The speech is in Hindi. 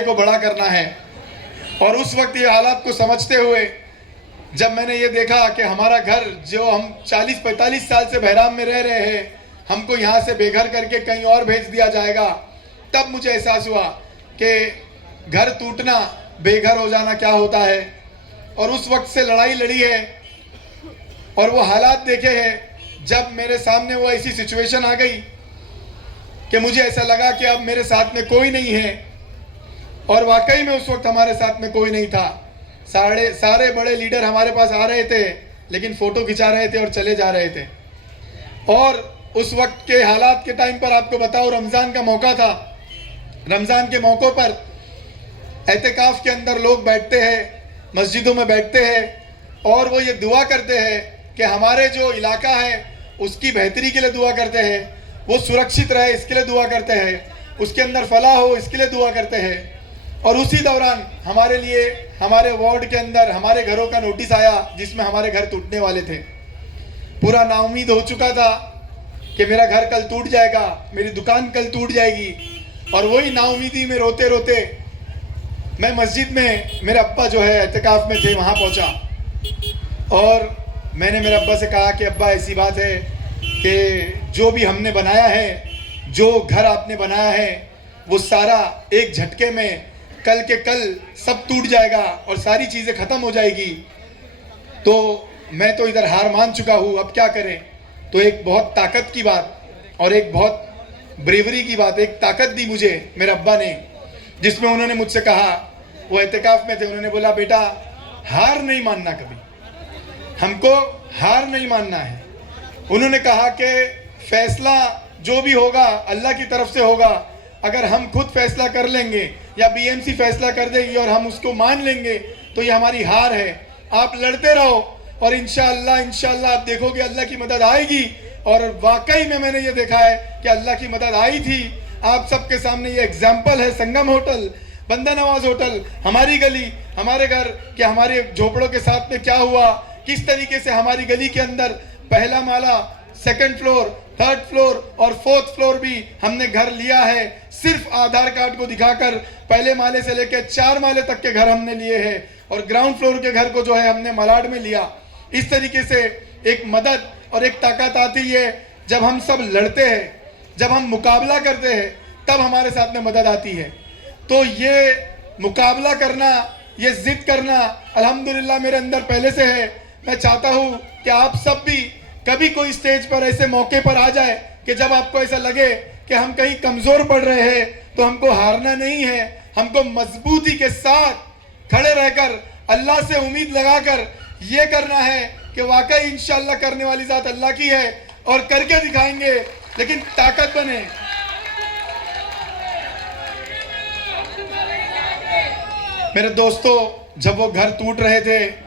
को बड़ा करना है। और उस वक्त ये हालात को समझते हुए जब मैंने ये देखा कि हमारा घर जो हम 40-45 साल से बहराम में रह रहे हैं, हमको यहाँ से बेघर करके कहीं और भेज दिया जाएगा, तब मुझे एहसास हुआ कि घर टूटना, बेघर हो जाना क्या होता है। और उस वक्त से लड़ाई लड़ी है और वो हालात देखे हैं जब मेरे सामने वो ऐसी सिचुएशन आ गई कि मुझे ऐसा लगा कि अब मेरे साथ में कोई नहीं है। और वाकई में उस वक्त हमारे साथ में कोई नहीं था। सारे बड़े लीडर हमारे पास आ रहे थे, लेकिन फोटो खिंचा रहे थे और चले जा रहे थे। और उस वक्त के हालात के टाइम पर आपको बताओ, रमज़ान का मौका था। रमज़ान के मौक़ों पर एहतिकाफ के अंदर लोग बैठते हैं, मस्जिदों में बैठते हैं और वो ये दुआ करते हैं कि हमारे जो इलाका है उसकी बेहतरी के लिए दुआ करते हैं, वो सुरक्षित रहे इसके लिए दुआ करते हैं, उसके अंदर फलाह हो इसके लिए दुआ करते हैं। और उसी दौरान हमारे लिए, हमारे वार्ड के अंदर हमारे घरों का नोटिस आया जिसमें हमारे घर टूटने वाले थे। पूरा नाउमीद हो चुका था कि मेरा घर कल टूट जाएगा, मेरी दुकान कल टूट जाएगी। और वही नाउमीदी में रोते रोते मैं मस्जिद में, मेरे अब्बा जो है एहतिकाफ में थे, वहाँ पहुँचा। और मैंने मेरे अब्बा से कहा कि अब्बा ऐसी बात है कि जो भी हमने बनाया है, जो घर आपने बनाया है, वो सारा एक झटके में कल के कल सब टूट जाएगा और सारी चीज़ें ख़त्म हो जाएगी। तो मैं तो इधर हार मान चुका हूँ, अब क्या करें। तो एक बहुत ताकत की बात और एक बहुत ब्रेवरी की बात, एक ताकत दी मुझे मेरे अब्बा ने, जिसमें उन्होंने मुझसे कहा, वो एहतिकाफ में थे, उन्होंने बोला बेटा हार नहीं मानना, कभी हमको हार नहीं मानना है। उन्होंने कहा कि फैसला जो भी होगा अल्लाह की तरफ से होगा। अगर हम खुद फैसला कर लेंगे या बीएमसी फैसला कर देगी और हम उसको मान लेंगे तो ये हमारी हार है। आप लड़ते रहो और इंशाअल्लाह आप देखोगे अल्लाह की मदद आएगी। और वाकई में मैंने ये देखा है कि अल्लाह की मदद आई थी। आप सबके सामने ये एग्जाम्पल है, संगम होटल, बंदा नवाज होटल, हमारी गली, हमारे घर के, हमारे झोपड़ों के साथ में क्या हुआ, किस तरीके से हमारी गली के अंदर पहला माला, सेकंड फ्लोर, थर्ड फ्लोर और फोर्थ फ्लोर भी हमने घर लिया है। सिर्फ आधार कार्ड को दिखाकर पहले माले से लेकर 4 माले तक के घर हमने लिए हैं और ग्राउंड फ्लोर के घर को जो है हमने मलाड में लिया। इस तरीके से एक मदद और एक ताकत आती है जब हम सब लड़ते हैं, जब हम मुकाबला करते हैं, तब हमारे साथ में मदद आती है। तो ये मुकाबला करना, ये जिद करना अल्हम्दुलिल्लाह मेरे अंदर पहले से है। मैं चाहता हूँ कि आप सब भी कभी कोई स्टेज पर ऐसे मौके पर आ जाए कि जब आपको ऐसा लगे कि हम कहीं कमज़ोर पड़ रहे हैं, तो हमको हारना नहीं है, हमको मजबूती के साथ खड़े रहकर अल्लाह से उम्मीद लगाकर ये करना है कि वाकई इंशाअल्लाह करने वाली ज़ात अल्लाह की है और करके दिखाएंगे, लेकिन ताकत बने। मेरे दोस्तों, जब वो घर टूट रहे थे